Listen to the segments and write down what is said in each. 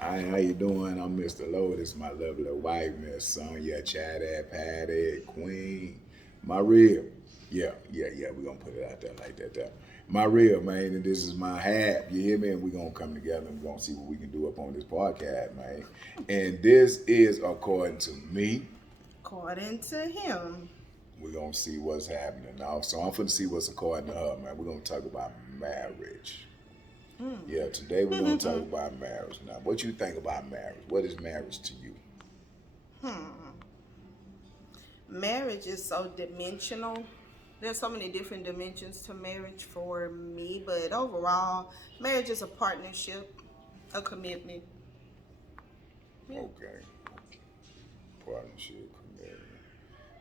Hi, how you doing? I'm Mr. Lotus, my lovely wife, Miss Sonia, Chatty, Patty, Queen, Maria. Yeah. We're gonna put it out there like that there. Maria, man, and this is my hat. You hear me? And we're gonna come together and we're gonna see what we can do up on this podcast, man. And this is according to me. According to him. We're gonna see what's happening now. So I'm finna see what's according to her, man. We're gonna talk about marriage. Yeah, today we're gonna talk about marriage. Now, what you think about marriage? What is marriage to you? Marriage is so dimensional. There's so many different dimensions to marriage for me, but overall, marriage is a partnership, a commitment. Yeah. Okay, partnership, commitment.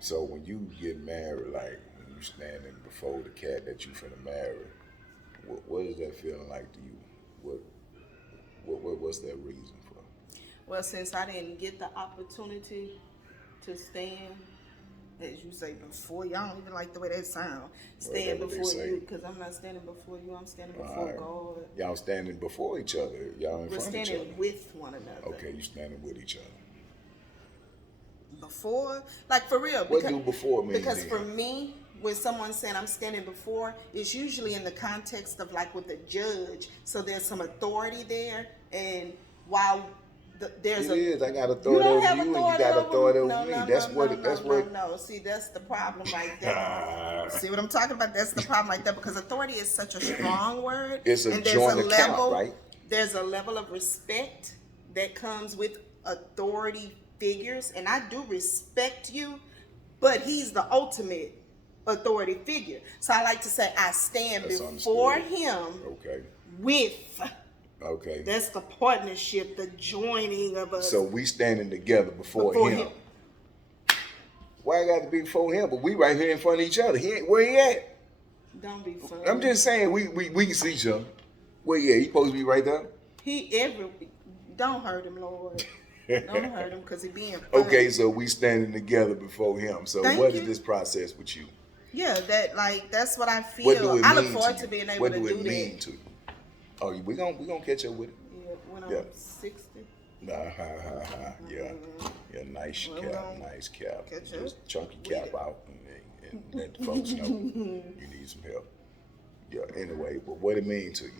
So when you get married, like when you standing before the cat that you finna marry, what is that feeling like to you? What what's that reason for? Well, since I didn't get the opportunity to stand, as you say, before you, I don't even like the way that sound. Stand That's what they before say. you, because I'm not standing before you. I'm standing All before right. God. Y'all standing before each other. Y'all in We're front of each standing other. with one another. Okay, you standing with each other. Before, like for real. What do before mean Because then? for me, when someone's saying I'm standing before, it's usually in the context of like with a judge. So there's some authority there, and while there's It a is. I got you authority don't over have you, and you authority got over authority me. over No, me. no, That's no, what. no, That's no, no, what. no. See, that's the problem right there. See what I'm talking about? That's the problem right there, because authority is such a strong word, It's a and there's a joint account, level, right? there's a level of respect that comes with authority figures, and I do respect you, but he's the ultimate authority figure. So I like to say I stand That's before understood. him Okay. with. Okay. That's the partnership, the joining of us So we standing together before before him. him. Why I got to be before him? But we right here in front of each other. He ain't, where he at? Don't be funny. I'm just saying we can see each other. Where he at? He supposed to be right there. Don't hurt him, Lord. Don't hurt him, because he being funny. Okay, so we standing together before him. So Thank what you. is this process with you? Yeah, that's what I feel. What do it I mean look forward to to you? being able What to do do it that. mean to you? Oh, we gonna catch up with it. Yeah, when I'm Yeah. 60. Yeah. Yeah, nice Well, cap, don't nice cap. catch Just up. chunky We cap do. out and let the folks know you need some help. Yeah, anyway, but what it mean to you?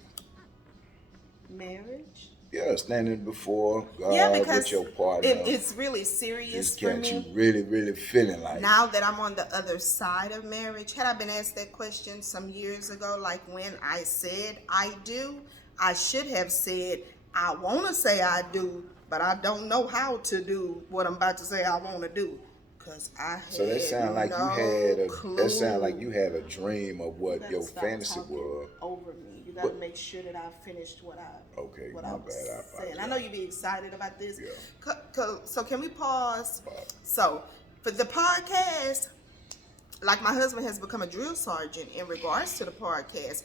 Marriage. Yeah, standing before God Yeah, with because your partner. it's really serious Just for got you me. really, really feeling like Now that I'm on the other side of marriage, had I been asked that question some years ago, like when I said I do, I should have said I want to say I do, but I don't know how to do what I'm about to say I want to do, because I had so that sound like no clue. that sound like you had a dream of You what gotta your stop fantasy talking was. over me. You gotta But- make sure that I finished what Okay, what my I was bad, I saying. apologize. I know you be excited about this. Yeah. So can we pause? Pause. So for the podcast, like my husband has become a drill sergeant in regards to the podcast.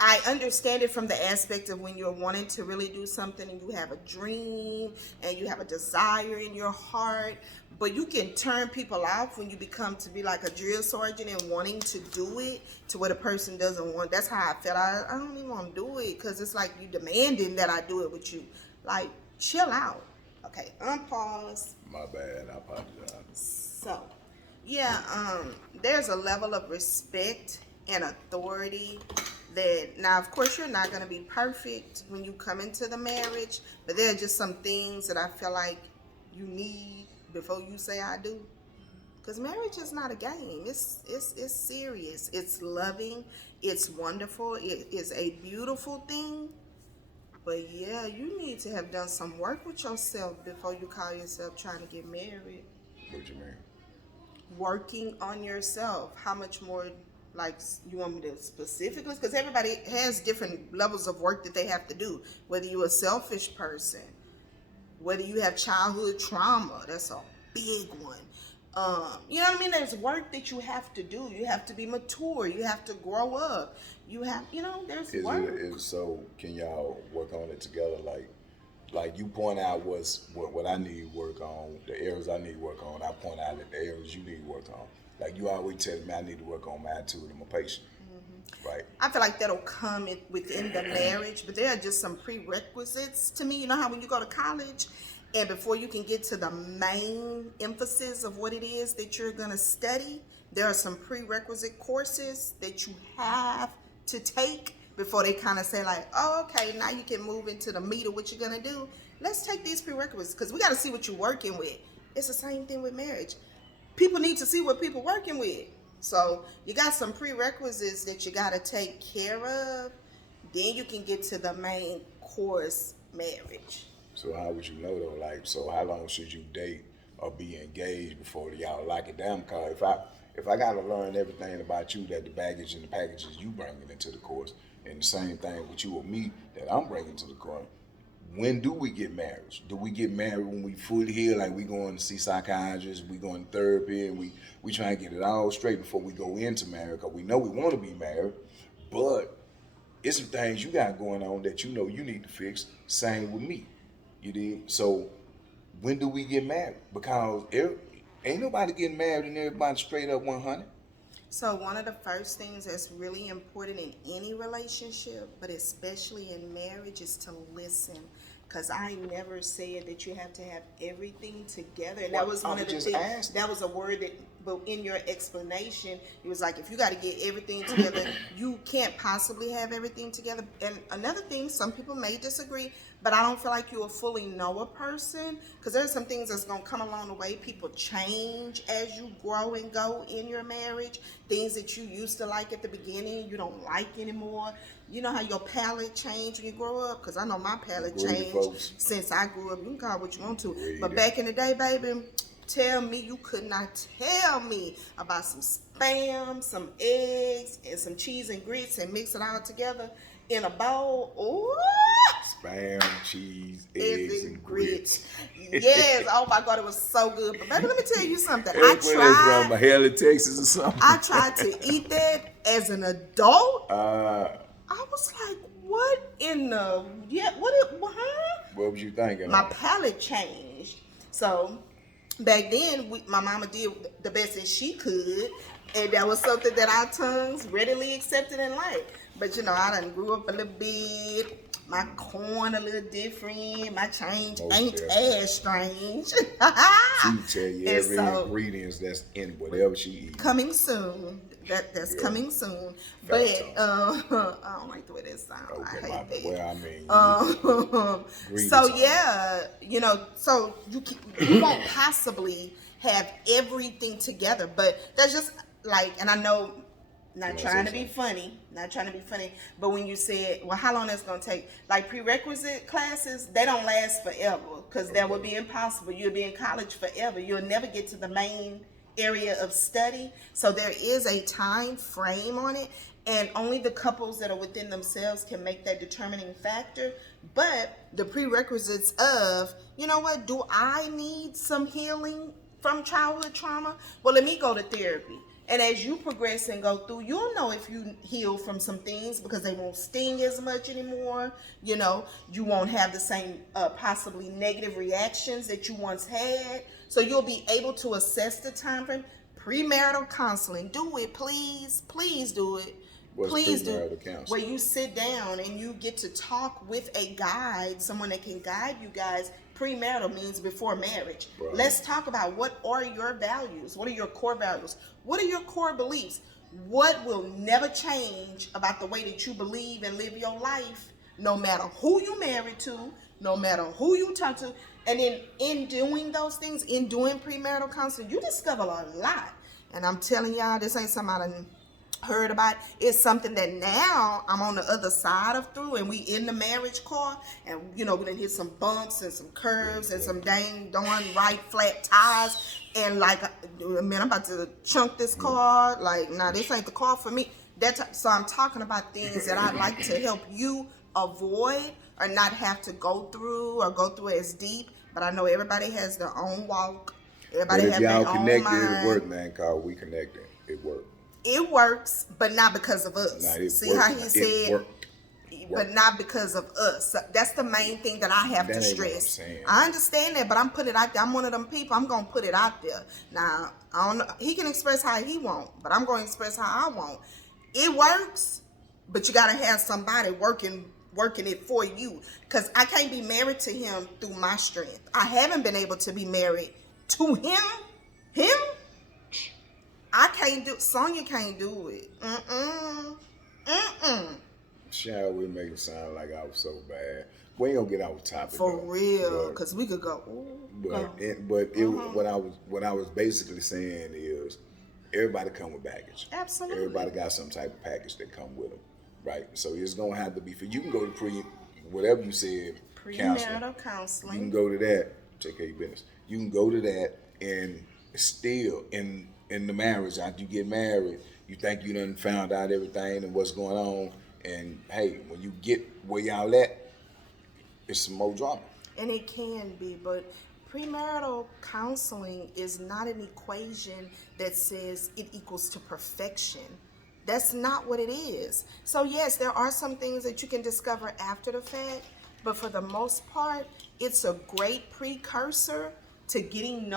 I understand it from the aspect of when you're wanting to really do something and you have a dream and you have a desire in your heart, but you can turn people off when you become to be like a drill sergeant and wanting to do it to what a person doesn't want. That's how I felt. I don't even want to do it, because it's like you demanding that I do it with you. Like, chill out. Okay, unpause. My bad, I apologize. So, yeah, there's a level of respect and authority that, now, of course, you're not going to be perfect when you come into the marriage, but there are just some things that I feel like you need before you say I do. Because marriage is not a game. It's serious. It's loving. It's wonderful. It is a beautiful thing. But yeah, you need to have done some work with yourself before you call yourself trying to get married. What you mean? Working on yourself. How much more, like, you want me to specifically? Because everybody has different levels of work that they have to do. Whether you're a selfish person, whether you have childhood trauma, that's a big one. You know what I mean? There's work that you have to do. You have to be mature. You have to grow up. You have, there's work. So can y'all work on it together? Like you point out what I need work on, the areas I need work on. I point out the areas you need work on. Like you always tell me I need to work on my attitude and my patience. Right. I feel like that'll come within the marriage, but there are just some prerequisites to me. You know how when you go to college and before you can get to the main emphasis of what it is that you're going to study, there are some prerequisite courses that you have to take before they kind of say like, oh, okay, now you can move into the meat of what you're going to do. Let's take these prerequisites because we got to see what you're working with. It's the same thing with marriage. People need to see what people working with. So you got some prerequisites that you got to take care of. Then you can get to the main course, marriage. So how would you know though? Like, so how long should you date or be engaged before y'all lock it down? Because if I gotta learn everything about you, that the baggage and the packages you bringing into the course, and the same thing with you or me that I'm bringing to the course. When do we get married? Do we get married when we fully healed, like we going to see psychiatrists, we going to therapy, and we trying to get it all straight before we go into marriage? Because we know we want to be married, but it's some things you got going on that you know you need to fix. Same with me, you did. So when do we get married? Because ain't nobody getting married and everybody straight up 100. So one of the first things that's really important in any relationship, but especially in marriage, is to listen. Because I never said that you have to have everything together. And that was one of the things. That was a word that, but in your explanation, it was like, if you got to get everything together, you can't possibly have everything together. And another thing, some people may disagree, but I don't feel like you'll fully know a person. Because there's some things that's going to come along the way. People change as you grow and go in your marriage. Things that you used to like at the beginning, you don't like anymore. You know how your palate changed when you grow up? Because I know my palate changed since I grew up. You can call it what you want to. But back in the day, baby, tell me you could not tell me about some Spam, some eggs, and some cheese and grits and mix it all together in a bowl. Ooh! Spam, cheese, eggs, and grits. Yes. Oh my God, it was so good. But baby, let me tell you something. That's from Haley, Texas or something. I tried to eat that as an adult. I was like, what in the, What was you thinking? My palate changed. So back then, my mama did the best that she could, and that was something that our tongues readily accepted and liked. But you know, I done grew up a little bit. My corn a little different. My change ain't as strange. She tell you every ingredients that's in whatever she eats. Coming soon. That's coming soon. But I don't like the way that sounds. Okay, I hate that. Well, I mean, so yeah, you know, so you won't possibly have everything together. But that's just like, and I know, not trying to be funny, but when you said, well, how long that's going to take? Like prerequisite classes, they don't last forever because that would be impossible. You'll be in college forever. You'll never get to the main area of study. So there is a time frame on it, and only the couples that are within themselves can make that determining factor. But the prerequisites of, you know what, do I need some healing from childhood trauma? Well, let me go to therapy. And as you progress and go through, you'll know if you heal from some things because they won't sting as much anymore. You know, you won't have the same possibly negative reactions that you once had. So you'll be able to assess the time frame. Premarital counseling, do it, please. Please do it. Please do. Where you sit down and you get to talk with a guide, someone that can guide you guys. Premarital means before marriage. Right. Let's talk about what are your values? What are your core values? What are your core beliefs? What will never change about the way that you believe and live your life, no matter who you married to, no matter who you talk to. And in doing those things, in doing premarital counseling, you discover a lot. And I'm telling y'all, this ain't something I done heard about. It's something that now I'm on the other side of through, and we in the marriage car, and you know, we done hit some bumps and some curves and some dang darn right flat tires, and like, man, I'm about to chunk this car. Like, nah, this ain't the car for me. So I'm talking about things that I'd like to help you avoid or not have to go through as deep. But I know everybody has their own walk. Everybody has their own mind. If y'all connected, it work, man. Cause we connected, it worked. It works, but not because of us. See how he said, but not because of us. That's the main thing that I have to stress. I understand that, but I'm putting it out there. I'm one of them people. I'm going to put it out there. Now, I don't know. He can express how he wants, but I'm going to express how I want. It works, but you gotta have somebody working it for you. Cause I can't be married to him through my strength. I haven't been able to be married to him. I can't do. Sonya can't do it. Shall we make it sound like I was so bad? We ain't gonna get off topic For though, real, but- cause we could go. What I was basically saying is, everybody come with baggage. Absolutely. Everybody got some type of package that come with them, right? So it's gonna have to be for you can go to whatever you said, counseling. Premarital You can counseling. go to that. Take care of your business. You can go to that and still in the marriage after you get married, you think you done found out everything and what's going on, and hey, when you get where y'all at, it's some more drama. And it can be, but premarital counseling is not an equation that says it equals to perfection. That's not what it is. So yes, there are some things that you can discover after the fact, but for the most part, it's a great precursor to getting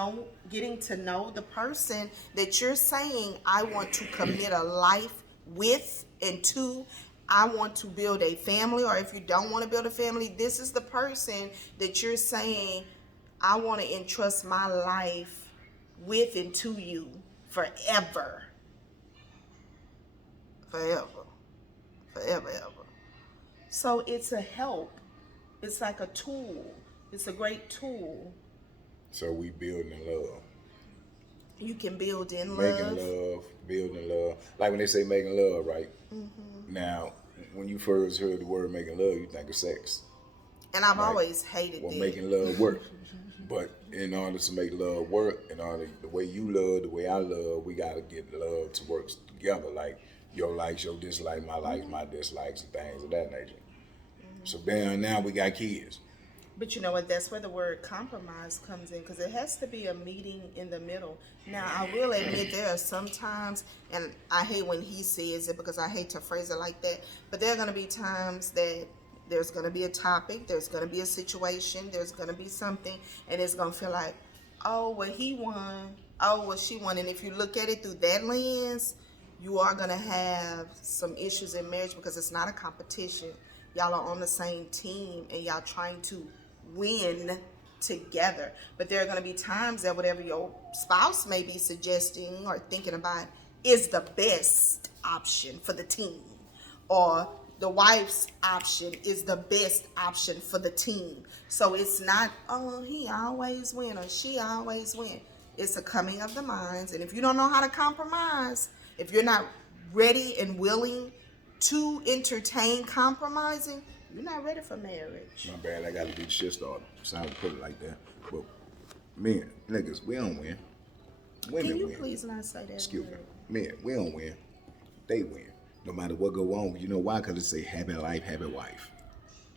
to know the person that you're saying I want to commit a life with, and to I want to build a family. Or if you don't want to build a family, this is the person that you're saying I want to entrust my life with and to you forever. Forever. So it's a help. It's like a tool. It's a great tool. So we building in love. You can build in love. Making love, building love. Like when they say making love, right? Mm-hmm. Now, when you first heard the word making love, you think of sex. And I've Right. always hated Well, that. making love work. But in order to make love work, the way you love, the way I love, we gotta get love to work together. Like your likes, your dislikes, my likes, my dislikes, and things of that nature. So now we got kids. But you know what? That's where the word compromise comes in, because it has to be a meeting in the middle. Now, I will admit there are some times, and I hate when he says it because I hate to phrase it like that, but there are going to be times that there's going to be a topic, there's going to be a situation, there's going to be something, and it's going to feel like, oh, well, he won, oh, well, she won. And if you look at it through that lens, you are going to have some issues in marriage, because it's not a competition. Y'all are on the same team, and y'all trying to win together. But there are going to be times that whatever your spouse may be suggesting or thinking about is the best option for the team, or the wife's option is the best option for the team. So it's not, oh, he always win or she always win. It's a coming of the minds. And if you don't know how to compromise, if you're not ready and willing to entertain compromising, you're not ready for marriage. My bad, I gotta be the shit starter. Sorry to put it like that. But men, niggas, we don't win. Women Can you win. please not say that? Excuse me. word? Men, we don't win. They win. No matter what go on. You know why? Because it's a happy life, happy wife.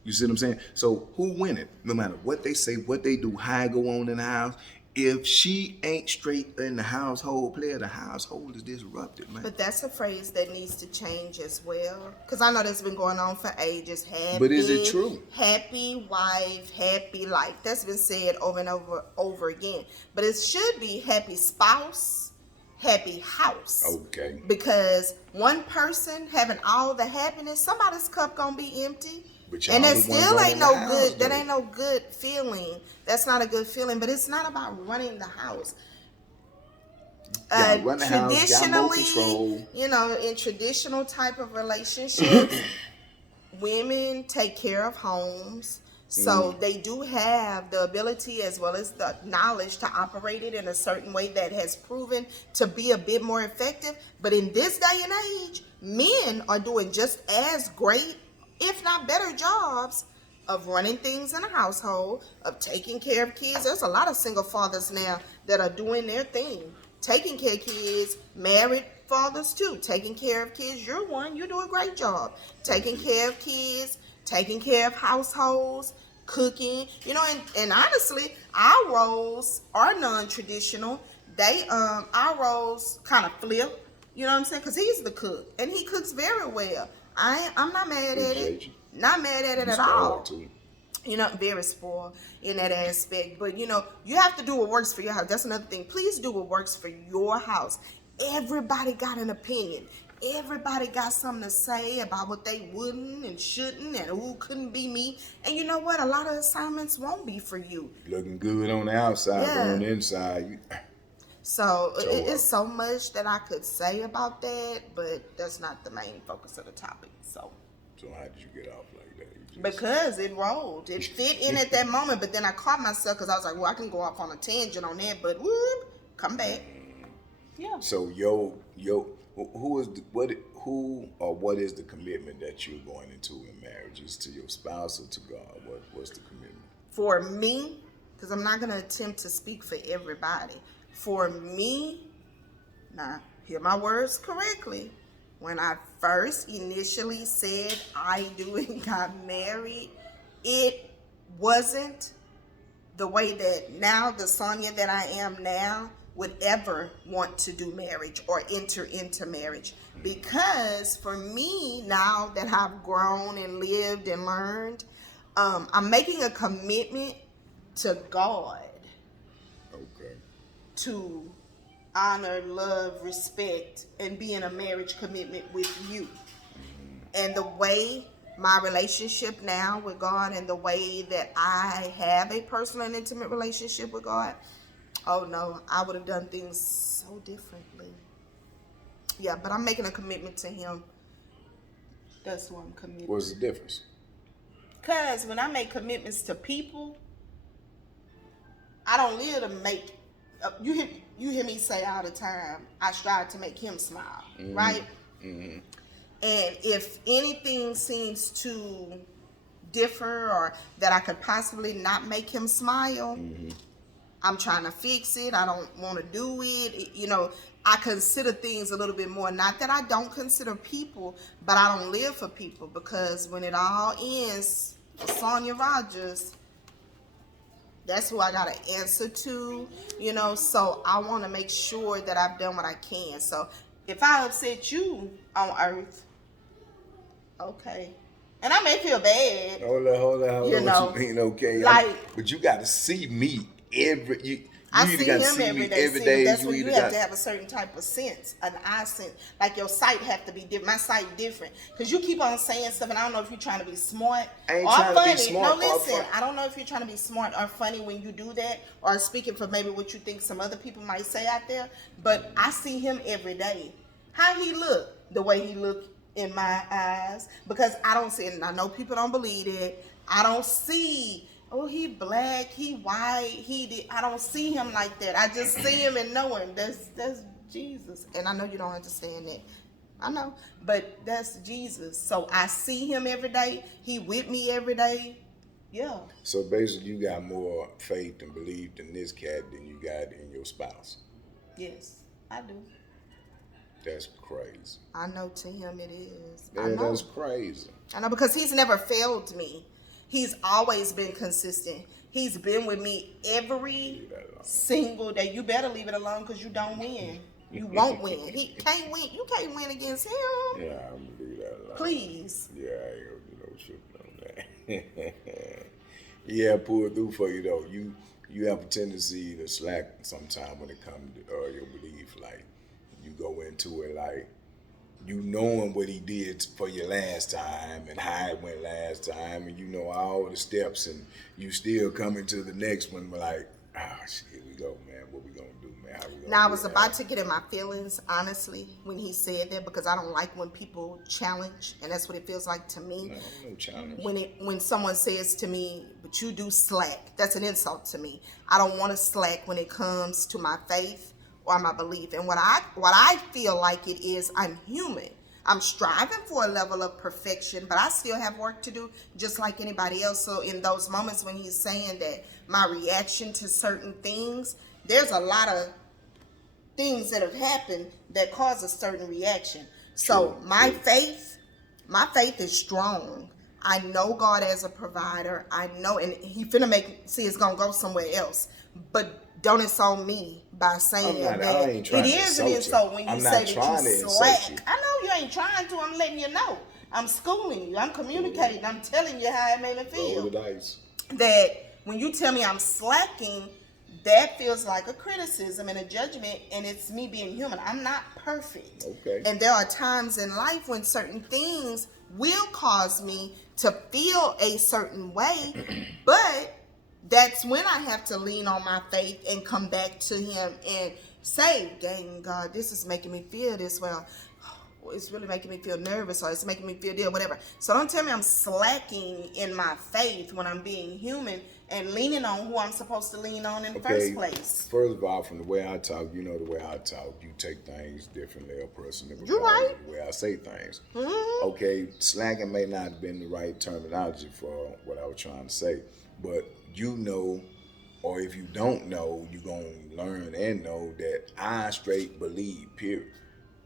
You see what I'm saying? So who winning? No matter what they say, what they do, how it go on in the house. If she ain't straight in the household player, the household is disrupted, man. But that's a phrase that needs to change as well. Because I know that's been going on for ages. Happy, But is it true? Happy wife, happy life. That's been said over and over again. But it should be happy spouse, happy house. Okay. Because one person having all the happiness, somebody's cup gonna be empty. But y'all And that the ones still running ain't the no house, good. That though. ain't no good feeling. That's not a good feeling. But it's not about running the house. Y'all run the house, y'all more control. You know, in traditional type of relationships, women take care of homes. So they do have the ability as well as the knowledge to operate it in a certain way that has proven to be a bit more effective. But in this day and age, men are doing just as great, if not better jobs of running things in a household, of taking care of kids. There's a lot of single fathers now that are doing their thing, taking care of kids, married fathers too, taking care of kids. You're one, you do a great job. Taking care of kids, taking care of households, cooking, you know, and honestly, our roles are non-traditional. Our roles kind of flip, you know what I'm saying? Because he's the cook, and he cooks very well. I'm not mad at Appreciate it. you. Not mad at it You at all. spoiled, too. You know, very spoiled in that aspect. But, you know, you have to do what works for your house. That's another thing. Please do what works for your house. Everybody got an opinion. everybody got something to say about what they wouldn't and shouldn't and who couldn't be me. And you know what? A lot of assignments won't be for you. Looking good on the outside, but Yeah. on the inside, you, So So, it's so much that I could say about that, but that's not the main focus of the topic. So how did you get off like that? You just, because it rolled, it fit in at that moment, but then I caught myself because I was like, well, I can go off on a tangent on that, but whoop, come back. Yeah. So who is the, what is the commitment that you're going into in marriage? Is to your spouse or to God? What's the commitment? For me, because I'm not going to attempt to speak for everybody. For me, now hear my words correctly. When I first initially said I do and got married, it wasn't the way that now the Sonia that I am now would ever want to do marriage or enter into marriage. Because for me, now that I've grown and lived and learned, I'm making a commitment to God Okay. to honor, love, respect, and be in a marriage commitment with you. And the way my relationship now with God and the way that I have a personal and intimate relationship with God, oh no, I would have done things so differently. Yeah, but I'm making a commitment to Him. That's what I'm committed. What's the difference? Because when I make commitments to people, I don't live to make. You hear me say all the time, I strive to make him smile, right? Mm-hmm. And if anything seems to differ or that I could possibly not make him smile, I'm trying to fix it. I don't want to do it. You know, I consider things a little bit more. Not that I don't consider people, but I don't live for people, because when it all ends, Sonia Rogers, that's who I got to answer to, you know. So I want to make sure that I've done what I can. So if I upset you on earth, okay. And I may feel bad. Hold on. You know, What you mean, okay? like- but you got to see me every. You I either see gotta him see every me day. every See, day. that's when you either have got- to have a certain type of sense, an eye sense. Like your sight have to be different. My sight different, because you keep on saying stuff, and I don't know if you're trying to be smart I ain't or trying to be funny. smart No, or listen, fun- I don't know if you're trying to be smart or funny when you do that, or speaking for maybe what you think some other people might say out there. But I see him every day. How he look, the way he look in my eyes, because I don't see it, and I know people don't believe it. I don't see, oh, he black, he white, I don't see him like that. I just see him and know him. That's Jesus. And I know you don't understand that. I know. But that's Jesus. So I see him every day. He with me every day. Yeah. So basically, you got more faith and belief in this cat than you got in your spouse. Yes, I do. That's crazy. I know to him it is. I Man, know. that's crazy. I know, because he's never failed me. He's always been consistent. He's been with me every single day. You better leave it alone, because you don't win. You won't win. He can't win. You can't win against him. Yeah, I'm gonna leave that alone. Please. Yeah, I ain't gonna do no shit on that. Yeah, pull through for you though. You have a tendency to slack sometime when it comes to your belief. Like you go into it like you knowing what he did for you last time and how it went last time, and you know all the steps, and you still coming to the next one like, shit, here we go, man. What we gonna do, man? How we gonna Now, I do was that? about to get in my feelings, honestly, when he said that, because I don't like when people challenge, and that's what it feels like to me. No challenge. When someone says to me, but you do slack, that's an insult to me. I don't want to slack when it comes to my faith or my belief. And what I feel like it is, I'm human. I'm striving for a level of perfection, but I still have work to do, just like anybody else. So in those moments when he's saying that my reaction to certain things, there's a lot of things that have happened that cause a certain reaction. So my faith is strong. I know God as a provider. I know, and he finna it's gonna go somewhere else. But don't insult me by saying I that. ain't trying It to is an insult you. insult when you I'm say not that trying you to insult slack. you. I know you ain't trying to. I'm letting you know. I'm schooling you. I'm communicating. I'm telling you how it made me feel. Roll the dice. That when you tell me I'm slacking, that feels like a criticism and a judgment, and it's me being human. I'm not perfect. Okay. And there are times in life when certain things will cause me to feel a certain way, but that's when I have to lean on my faith and come back to him and say, dang God, this is making me feel this way. It's really making me feel nervous, or it's making me feel deal, whatever. So don't tell me I'm slacking in my faith when I'm being human and leaning on who I'm supposed to lean on in the first place. First of all, from the way I talk, you know the way I talk, you take things differently, a person. You're right. The way I say things. Mm-hmm. Okay, slacking may not have been the right terminology for what I was trying to say, but you know, or if you don't know, you're going to learn and know that I straight believe, period.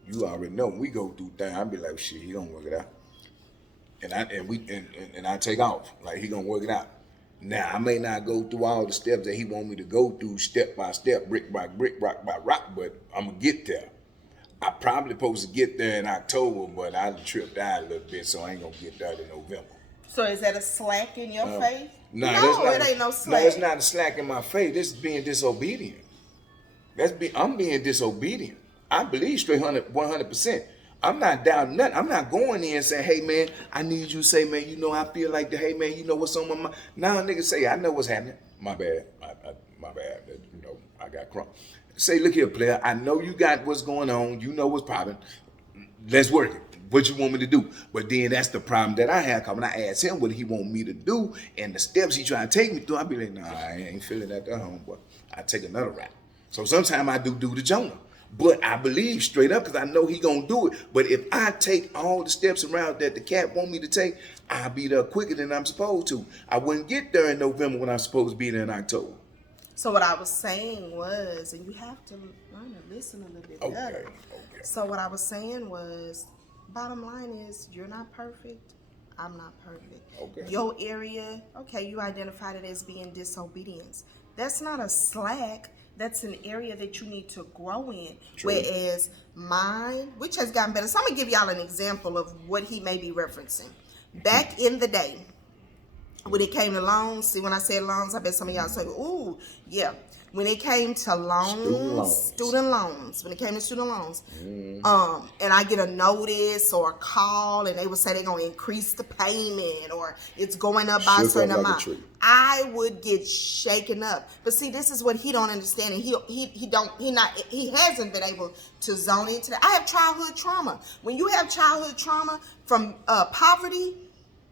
You already know. When we go through things, I be like, shit, he gonna work it out. And I take off. Like, he gonna work it out. Now, I may not go through all the steps that he want me to go through step by step, brick by brick, rock by rock, but I'm gonna get there. I probably supposed to get there in October, but I tripped out a little bit, so I ain't gonna get there in November. So is that a slack in your faith? No, it ain't no slack. No, it's not a slack in my faith. This is being disobedient. I'm being disobedient. I believe straight 100%. I'm not doubting nothing. I'm not going in and saying, hey, man, I need you to say, man, you know, I feel like that. Hey, man, you know what's on my mind. Now, niggas say, I know what's happening. My bad. My bad. You know, I got crunk. Say, look here, player. I know you got what's going on. You know what's popping. Let's work it. What you want me to do? But then that's the problem that I have. Cause when I ask him what he want me to do and the steps he trying to take me through, I be like, nah, I ain't feeling that at home, but I take another route. So sometimes I do the Jonah. But I believe straight up because I know he gonna do it. But if I take all the steps around that the cat want me to take, I'll be there quicker than I'm supposed to. I wouldn't get there in November when I'm supposed to be there in October. So what I was saying was, and you have to learn to listen a little bit better. Okay. So what I was saying was, bottom line is, you're not perfect. I'm not perfect. Okay. Your area, okay, you identified it as being disobedience. That's not a slack. That's an area that you need to grow in. True. Whereas mine, which has gotten better. So I'm going to give y'all an example of what he may be referencing. Back in the day, when it came to loans, see, when I said loans, I bet some of y'all say, ooh, yeah. When it came to student loans, when it came to student loans, and I get a notice or a call, and they would say they're going to increase the payment, or it's going up by a certain amount, I would get shaken up. But see, this is what he don't understand, and he hasn't been able to zone into that. I have childhood trauma. When you have childhood trauma from poverty,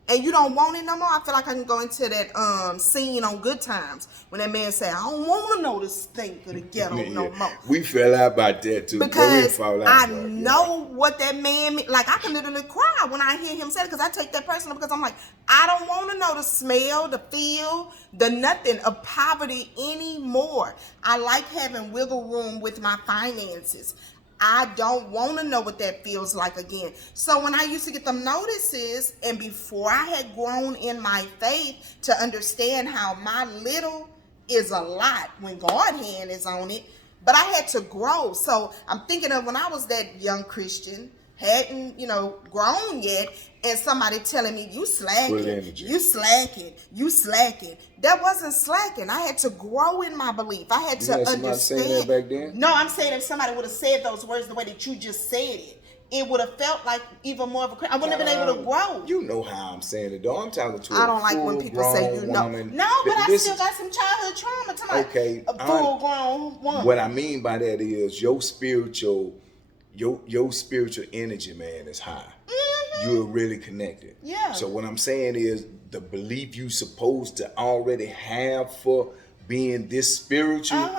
and you don't want it no more, I feel like I can go into that scene on Good Times when that man said, I don't want to know the stink of the ghetto no more. We fell out about that too. Because I know what that man mean. Like, I can literally cry when I hear him say it because I take that personal, because I'm like, I don't want to know the smell, the feel, the nothing of poverty anymore. I like having wiggle room with my finances. I don't want to know what that feels like again. So when I used to get them notices, and before I had grown in my faith to understand how my little is a lot when God's hand is on it, but I had to grow. So I'm thinking of when I was that young Christian, hadn't, grown yet, and somebody telling me, you slacking. That wasn't slacking. I had to grow in my belief. I had to understand. Saying that back then? No, I'm saying if somebody would have said those words the way that you just said it, it would have felt like even more of a, I wouldn't have been able to grow. You know how I'm saying it, though. I'm talking to I don't like when people say you know. Woman. No, but I still got some childhood trauma. Okay. A full-grown woman. What I mean by that is your spiritual energy, man, is high. Mm-hmm. You're really connected. Yeah. So what I'm saying is the belief you supposed to already have for being this spiritual,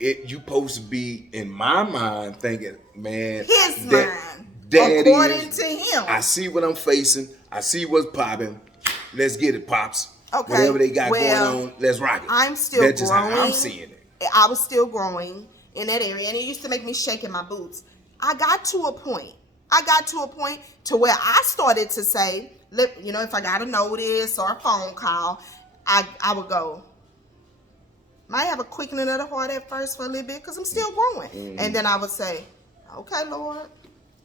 you supposed to be, in my mind, thinking, man, his mind. According to him. I see what I'm facing. I see what's popping. Let's get it, Pops. Okay. Whatever they got going on, let's rock it. I'm still That's growing. just how I'm seeing it. I was still growing in that area, and it used to make me shake in my boots. I got to a point to where I started to say, if I got a notice or a phone call, I would go, might have a quickening of the heart at first for a little bit because I'm still growing. Mm-hmm. And then I would say, okay, Lord,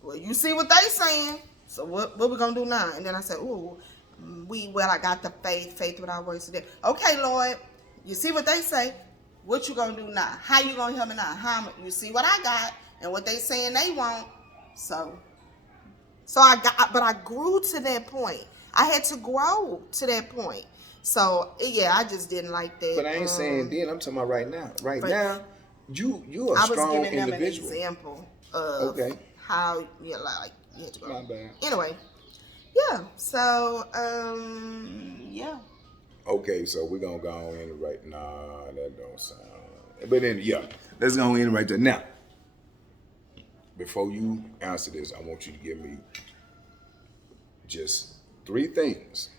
well, you see what they saying, so what we going to do now? And then I said, I got the faith without words today. Okay, Lord, you see what they say. What you gonna do now? How you gonna help me now? You see what I got and what they saying they want. So but I grew to that point. I had to grow to that point. So yeah, I just didn't like that. But I ain't saying then. I'm talking about right now. Right now, you're a I was strong giving them an individual. example of how you had to grow. My bad. Anyway, yeah. So yeah. Okay, so we're gonna go on in right. Nah, that don't sound. But then, yeah, let's go in right there. Now, before you answer this, I want you to give me just 3 things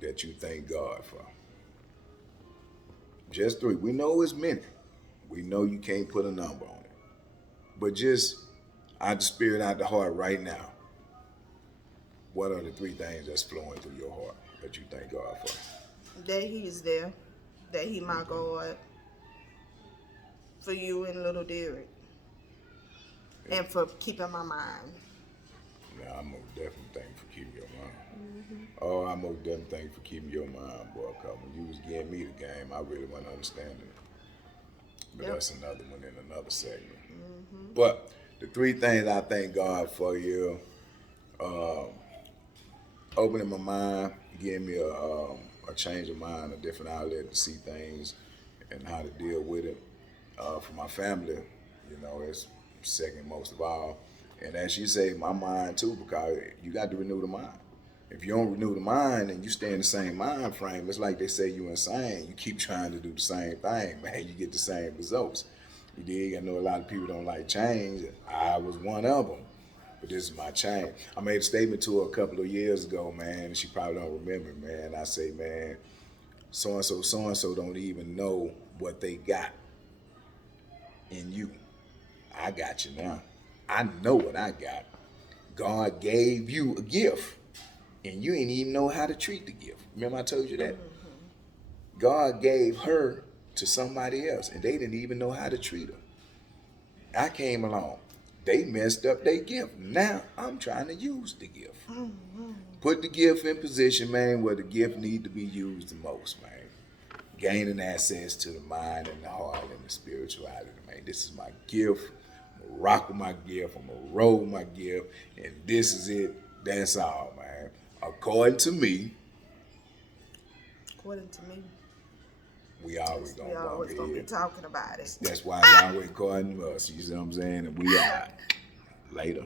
that you thank God for. Just 3. We know it's many. We know you can't put a number on it. But just out the spirit, out the heart right now, what are the 3 things that's flowing through your heart that you thank God for? That He's there. That He my God. For you and little Derek. And for keeping my mind. Yeah, I'm most definitely thankful for keeping your mind. Oh, I'm most definitely thankful for keeping your mind, boy. Cause when you was giving me the game, I really wasn't understanding it. But that's another one in another segment. But the 3 things I thank God for you, opening my mind, giving me a change of mind, a different outlet to see things and how to deal with it. For my family, it's second most of all. And as you say, my mind too, because you got to renew the mind. If you don't renew the mind and you stay in the same mind frame, it's like they say you insane. You keep trying to do the same thing, man, you get the same results. You dig? I know a lot of people don't like change. I was one of them. But this is my change. I made a statement to her a couple of years ago, man, and she probably don't remember, man. I say, man, so-and-so don't even know what they got in you. I got you now. I know what I got. God gave you a gift, and you ain't even know how to treat the gift. Remember I told you that? God gave her to somebody else, and they didn't even know how to treat her. I came along. They messed up their gift. Now I'm trying to use the gift. Put the gift in position, man, where the gift need to be used the most, man. Gaining access to the mind and the heart and the spirituality, man. This is my gift. I'm gonna rock with my gift. I'm gonna roll with my gift. And this is it. That's all, man. According to me. According to me. We always gonna be talking about it. That's why it's always according to us. You see what I'm saying? And we are. Later.